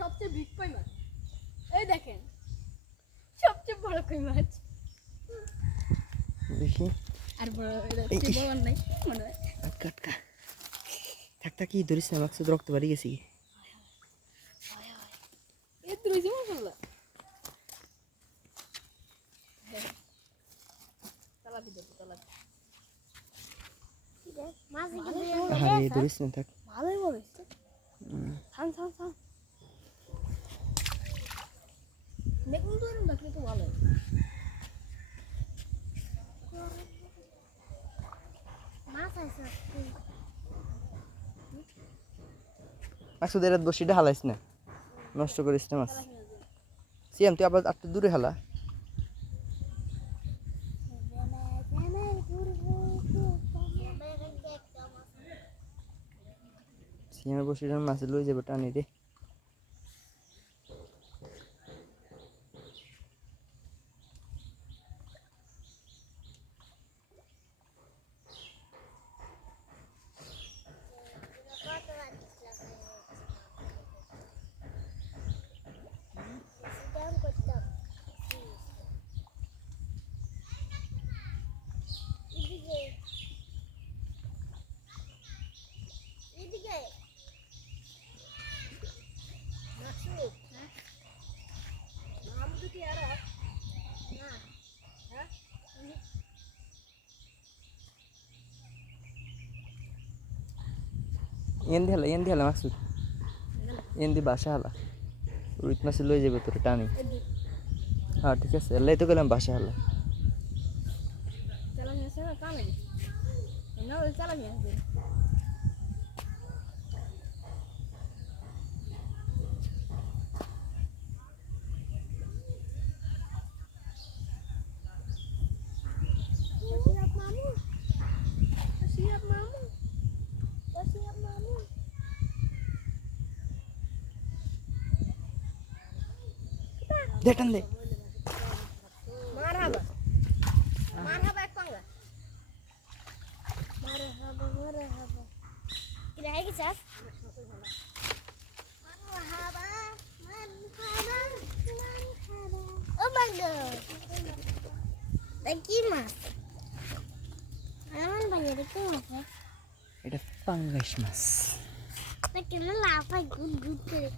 সবচেয়ে বিগ কই মাছ এই দেখেন সবচেয়ে বড় কই মাছ দেখি আর বড় এটা বড় নাই মনে হয় কাটকা থাকতা কি ধরিস না মাছ রক্ত বাড়ি গেছি এই তুই মাশাআল্লাহ তালা দিতে তালা ঠিক আছে মাছ আরে ধরিস না থাক ভালোই বলেছে থাম থাম থাম দেখুন তো এরকম দেখলে তো ভালো মাছ আছে মাসুদের বসিটা হালাইস না নষ্ট করিস না মাছ সিয়াম তুই আবার একটু দূরে হালা সিয়ামের বসিটা মাছ লই যাবে টানি রে এন দি হালা মাসুদ এন দি বাসা হালা রুইত মাছ লই যাবে তোর টানি হ্যাঁ ঠিক আছে এলাই তো গেলাম বাসা হালা চালানি আছে না কামে না ওই চালানি আছে দে টান দে মারহাবা মারহাবা এক পাঙ্গা মারহাবা কি রাই কি চাস মারহাবা ও বাঙ্গা কি মাছ আমার বাঙ্গা দেখতে মাছ এটা পাঙ্গাস মাছ তা কেন লাফাই গুড গুড করে